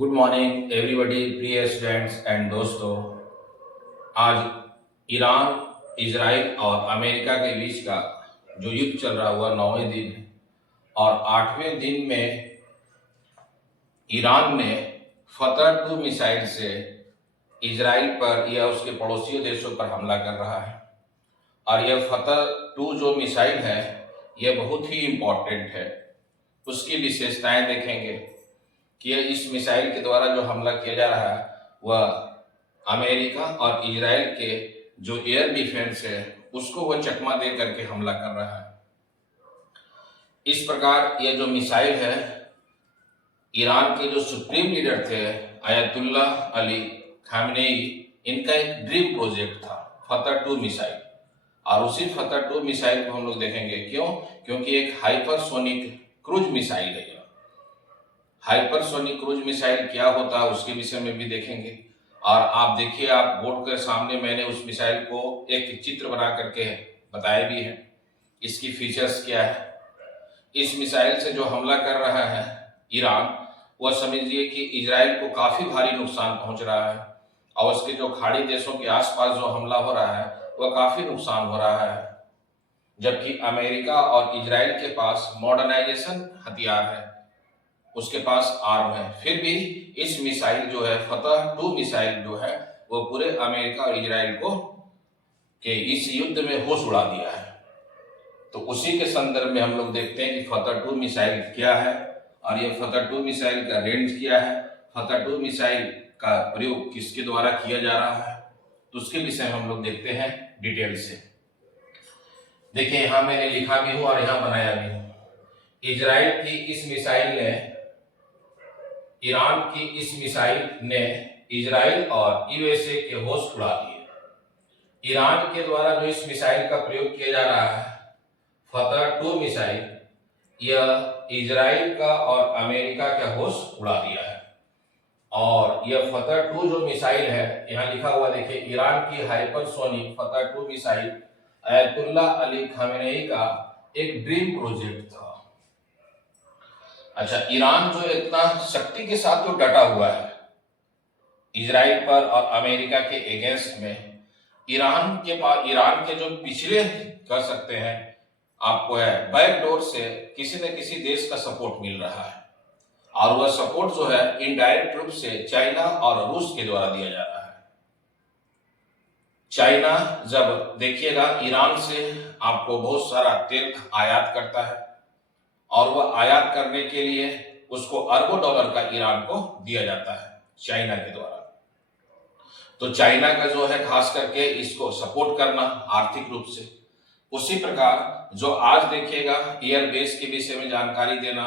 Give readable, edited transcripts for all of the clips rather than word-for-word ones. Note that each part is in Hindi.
गुड मॉर्निंग एवरीबॉडी, प्रिय स्टूडेंट्स एंड दोस्तों। आज ईरान, इजराइल और अमेरिका के बीच का जो युद्ध चल रहा हुआ 9वें दिन है और 8वें दिन में ईरान ने फतह 2 मिसाइल से इजराइल पर या उसके पड़ोसी देशों पर हमला कर रहा है। और यह फतह 2 जो मिसाइल है यह बहुत ही इम्पोर्टेंट है। उसकी विशेषताएं देखेंगे कि इस मिसाइल के द्वारा जो हमला किया जा रहा है वह अमेरिका और इजराइल के जो एयर डिफेंस है उसको वह चकमा दे करके हमला कर रहा है। इस प्रकार यह जो मिसाइल है, ईरान के जो सुप्रीम लीडर थे अयतुल्ला अली खामनेई, इनका एक ड्रीम प्रोजेक्ट था फतह 2 मिसाइल। और उसी फतह 2 मिसाइल को हम लोग देखेंगे क्योंकि एक हाइपरसोनिक क्रूज मिसाइल है। हाइपरसोनिक क्रूज मिसाइल क्या होता है उसके विषय में भी देखेंगे। और आप देखिए, आप बोर्ड के सामने मैंने उस मिसाइल को एक चित्र बना करके बताया भी है। इसकी फीचर्स क्या है। इस मिसाइल से जो हमला कर रहा है ईरान, वह समझिए कि इजराइल को काफी भारी नुकसान पहुंच रहा है और उसके जो खाड़ी देशों के आसपास जो हमला हो रहा है वह काफी नुकसान हो रहा है। जबकि अमेरिका और इजराइल के पास मॉडर्नाइजेशन हथियार है, उसके पास आर्म है, फिर भी इस मिसाइल जो है फतह 2 मिसाइल जो है वो पूरे अमेरिका और इजराइल को के इस युद्ध में होश उड़ा दिया है। तो उसी के संदर्भ में हम लोग देखते हैं कि फतह 2 मिसाइल क्या है और ये फतह 2 मिसाइल का रेंज क्या है, फतह 2 मिसाइल का प्रयोग किसके द्वारा किया जा रहा है, तो उसके विषय में हम लोग देखते हैं डिटेल से। देखिए, यहाँ मैंने लिखा भी हूं और यहाँ बनाया भी हूं। इजराइल की इस मिसाइल ने ईरान की इस मिसाइल ने इजराइल और यूएसए के होश उड़ा दिए। ईरान के द्वारा जो इस मिसाइल का प्रयोग किया जा रहा है फतह 2 मिसाइल, यह इजराइल का और अमेरिका का होश उड़ा दिया है। और यह फतह 2 जो मिसाइल है, यहाँ लिखा हुआ देखिए, ईरान की हाइपरसोनिक फतह 2 मिसाइल अयतुल्ला अली खामेनेई का एक ड्रीम प्रोजेक्ट था। अच्छा, ईरान जो इतना शक्ति के साथ जो डटा हुआ है इजराइल पर और अमेरिका के अगेंस्ट में, ईरान के जो पिछले कर सकते हैं आपको है बैकडोर से किसी न किसी देश का सपोर्ट मिल रहा है। और वह सपोर्ट जो है इनडायरेक्ट रूप से चाइना और रूस के द्वारा दिया जा रहा है। चाइना जब देखिएगा ईरान से आपको बहुत सारा तेल आयात करता है और वह आयात करने के लिए उसको अरबों डॉलर का ईरान को दिया जाता है चाइना के द्वारा। तो चाइना का जो है खास करके इसको सपोर्ट करना आर्थिक रूप से। उसी प्रकार जो आज देखिएगा एयरबेस के विषय में जानकारी देना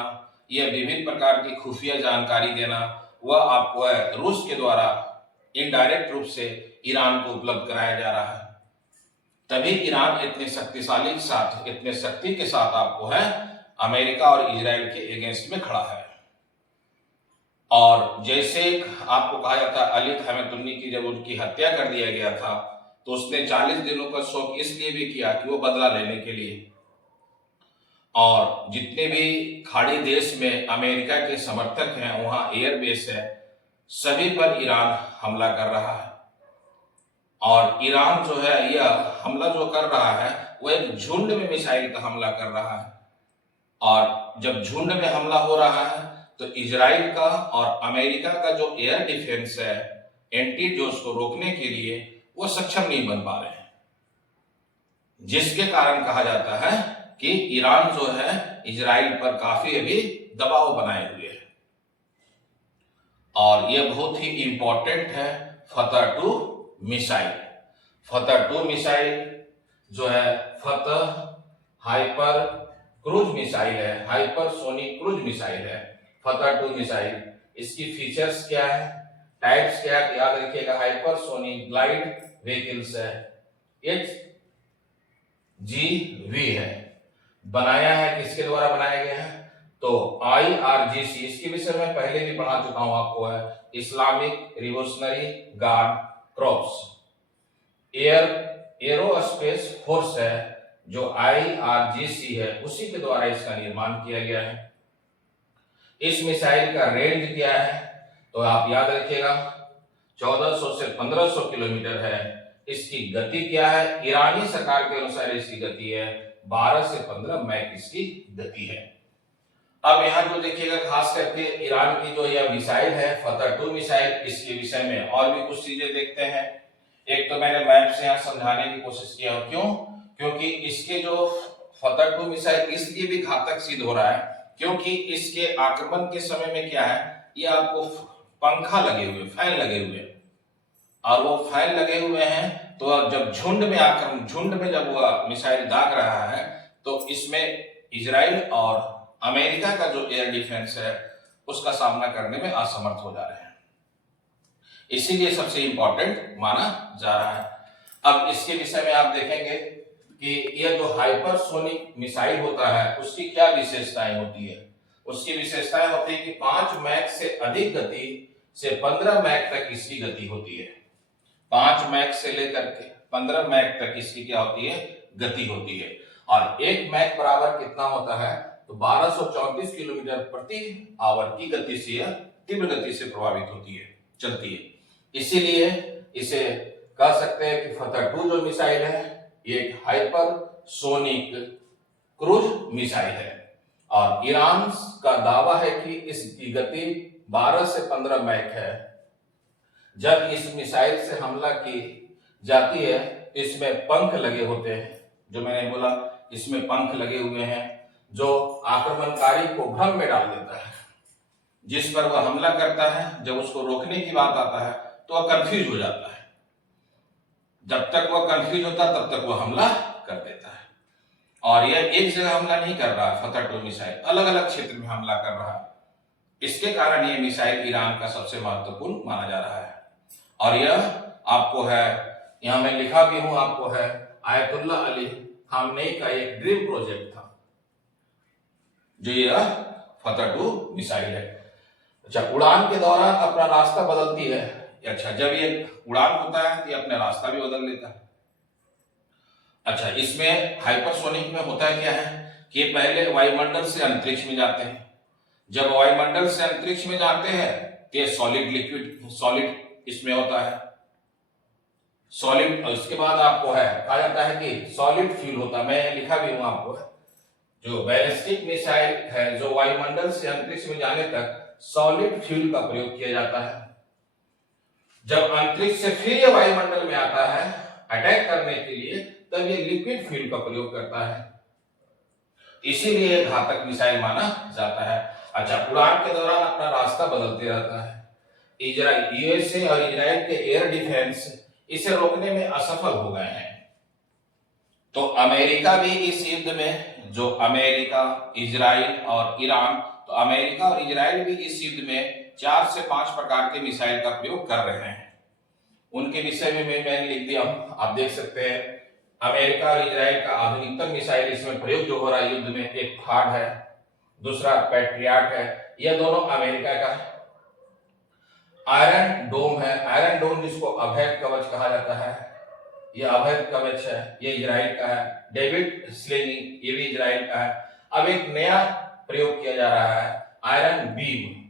या विभिन्न प्रकार की खुफिया जानकारी देना, वह आपको रूस के द्वारा इनडायरेक्ट रूप से ईरान को उपलब्ध कराया जा रहा है। तभी ईरान इतने शक्तिशाली के साथ, इतने शक्ति के साथ आपको है अमेरिका और इजराइल के अगेंस्ट में खड़ा है। और जैसे आपको कहा जाता है अली खामेनेई की जब उनकी हत्या कर दिया गया था तो उसने 40 दिनों का शोक इसलिए भी किया कि वो बदला लेने के लिए। और जितने भी खाड़ी देश में अमेरिका के समर्थक हैं वहां एयरबेस है, सभी पर ईरान हमला कर रहा है। और ईरान जो है यह हमला जो कर रहा है वह एक झुंड में मिसाइल का हमला कर रहा है। और जब झुंड में हमला हो रहा है तो इजराइल का और अमेरिका का जो एयर डिफेंस है एंटी जोश को रोकने के लिए वो सक्षम नहीं बन पा रहे हैं, जिसके कारण कहा जाता है कि ईरान जो है इजराइल पर काफी अभी दबाव बनाए हुए है। और यह बहुत ही इंपॉर्टेंट है फतह 2 मिसाइल। फतह 2 मिसाइल जो है फतह हाइपर क्रूज मिसाइल है, हाइपरसोनिक क्रूज मिसाइल है फतह 2 मिसाइल। इसकी फीचर्स क्या है, टाइप्स क्या है, याद रखिएगा हाइपरसोनिक ग्लाइड व्हीकल्स है, HGV है। बनाया है किसके द्वारा बनाया गया है, तो IRGC, इसके विषय में पहले भी पढ़ा चुका हूं आपको, है Islamic revolutionary guard corps. Aerospace force है जो IRGC है, उसी के द्वारा इसका निर्माण किया गया है। इस मिसाइल का रेंज क्या है, तो आप याद रखिएगा 1400 से 1500 किलोमीटर है। इसकी गति क्या है? ईरानी सरकार के अनुसार इसकी गति है 12 से 15 मैक इसकी गति है। अब यहाँ जो देखिएगा खास करके ईरान की जो यह मिसाइल है फतह-2 मिसाइल, इसके विषय में और भी कुछ चीजें देखते हैं। एक तो मैंने मैप से यहाँ समझाने की कोशिश किया, क्यों? क्योंकि इसके जो फतह-2 मिसाइल इसलिए भी घातक सिद्ध हो रहा है क्योंकि इसके आक्रमण के समय में क्या है, ये आपको पंखा लगे हुए, फैन लगे हुए, और वो फैन लगे हुए हैं तो जब झुंड में जब वह मिसाइल दाग रहा है तो इसमें इजराइल और अमेरिका का जो एयर डिफेंस है उसका सामना करने में असमर्थ हो जा रहे हैं, इसीलिए सबसे इंपॉर्टेंट माना जा रहा है। अब इसके विषय में आप देखेंगे कि यह जो हाइपरसोनिक मिसाइल होता है उसकी क्या विशेषताएं होती है। उसकी विशेषताएं होती है कि 5 मैक से अधिक गति से 15 मैक तक इसकी गति होती है। 5 मैक से लेकर के 15 मैक तक इसकी क्या होती है? गति होती है। और 1 मैक बराबर कितना होता है? तो 1234 किलोमीटर प्रति आवर की गति से यह तीव्र गति से प्रभावित होती है, चलती है। इसीलिए इसे कह सकते हैं कि फतह-2 जो मिसाइल है ये एक हाइपरसोनिक क्रूज मिसाइल है और ईरान का दावा है कि इसकी गति 12 से 15 मैक है। जब इस मिसाइल से हमला की जाती है इसमें पंख लगे होते हैं, जो मैंने बोला इसमें पंख लगे हुए हैं जो आक्रमणकारी को भ्रम में डाल देता है। जिस पर वह हमला करता है जब उसको रोकने की बात आता है तो वह कंफ्यूज हो जाता है। जब तक वह कंफ्यूज होता तब तक वह हमला कर देता है। और यह एक जगह हमला नहीं कर रहा, फतह-2 मिसाइल अलग अलग क्षेत्र में हमला कर रहा है। इसके कारण यह मिसाइल ईरान का सबसे महत्वपूर्ण माना जा रहा है। और यह आपको है, यहां मैं लिखा भी हूं, आपको है आयतुल्ला अली खामनेई का एक ड्रीम प्रोजेक्ट था जो यह फतह-2 मिसाइल है। अच्छा, उड़ान के दौरान अपना रास्ता बदलती है। अच्छा, जब ये उड़ान होता है तो ये अपना रास्ता भी बदल लेता है। अच्छा, इसमें हाइपरसोनिक में होता है क्या है कि पहले वायुमंडल से अंतरिक्ष में जाते हैं। जब वायुमंडल से अंतरिक्ष में जाते हैं तो ये सॉलिड इसमें होता है, सॉलिड। उसके बाद आपको है कहा जाता है कि सॉलिड फ्यूल होता है। मैं लिखा भी हूं आपको, जो बैलिस्टिक मिसाइल है जो वायुमंडल से अंतरिक्ष में जाने तक सॉलिड फ्यूल का प्रयोग किया जाता है। जब अंतरिक्ष से फिर ये वायुमंडल में आता है अटैक करने के लिए तब ये लिक्विड फ्यूल का प्रयोग करता है, इसीलिए घातक मिसाइल माना जाता है। अच्छा, उड़ान के दौरान अपना रास्ता बदलते रहता है। यूएसए और इजराइल के एयर डिफेंस इसे रोकने में असफल हो गए हैं। तो अमेरिका भी इस युद्ध में, जो अमेरिका, इजराइल और ईरान, तो अमेरिका और इजराइल भी इस युद्ध में 4 से 5 प्रकार के मिसाइल का प्रयोग कर रहे हैं। उनके विषय में मैंने लिख दिया, आप देख सकते हैं। अमेरिका और इजराइल का आधुनिकतम मिसाइल इसमें प्रयोग जो हो रहा है युद्ध में, एक थार्ड है, दूसरा पैट्रियट है। यह दोनों अमेरिका का है। आयरन डोम है, आयरन डोम जिसको अभेद कवच कहा जाता है, यह अभेद कवच है, यह इजराइल का है। डेविड स्लिंग, ये भी इजराइल का है। अब एक नया प्रयोग किया जा रहा है, आयरन बीम।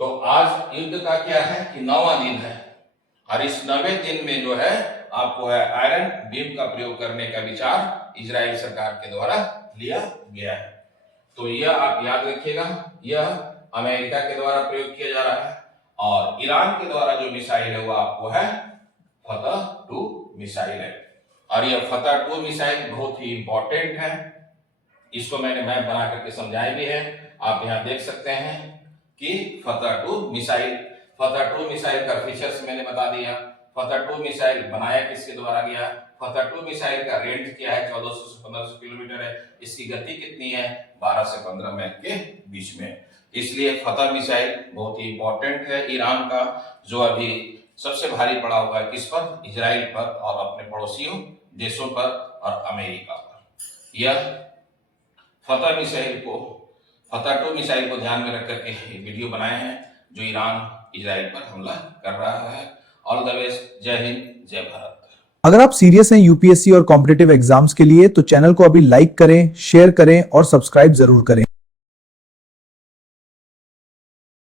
तो आज युद्ध का क्या है कि 9वां दिन है और इस 9वें दिन में जो है आपको है आयरन बीम का प्रयोग करने का विचार इजराइल सरकार के द्वारा लिया गया है। तो यह आप याद रखिएगा, यह अमेरिका के द्वारा प्रयोग किया जा रहा है और ईरान के द्वारा जो मिसाइल है वो आपको है फतह-2 मिसाइल है। और यह फतह-2 मिसाइल बहुत ही इंपॉर्टेंट है। इसको मैंने मैप बना करके समझाया भी है, आप यहाँ देख सकते हैं कि फतह-2 मिसाइल का फीचर्स मैंने बता दिया। फतह-2 मिसाइल बनाया किसके द्वारा गया, फतह-2 मिसाइल का रेंज क्या है, 1400 से 1500 किलोमीटर है। इसकी गति कितनी है, 12 से 15 मैक के बीच में। इसलिए फतह मिसाइल बहुत ही इंपॉर्टेंट है ईरान का, जो अभी सबसे भारी पड़ा हुआ है किस पर, इजराइल पर और अपने पड़ोसियों देशों पर और अमेरिका पर। यह फतह-2 मिसाइल को ध्यान में रख करके वीडियो बनाए हैं जो ईरान इजराइल पर हमला कर रहा है। ऑल द बेस्ट, जय हिंद, जय भारत। अगर आप सीरियस हैं यूपीएससी और कॉम्पिटिटिव एग्जाम्स के लिए तो चैनल को अभी लाइक करें, शेयर करें और सब्सक्राइब जरूर करें।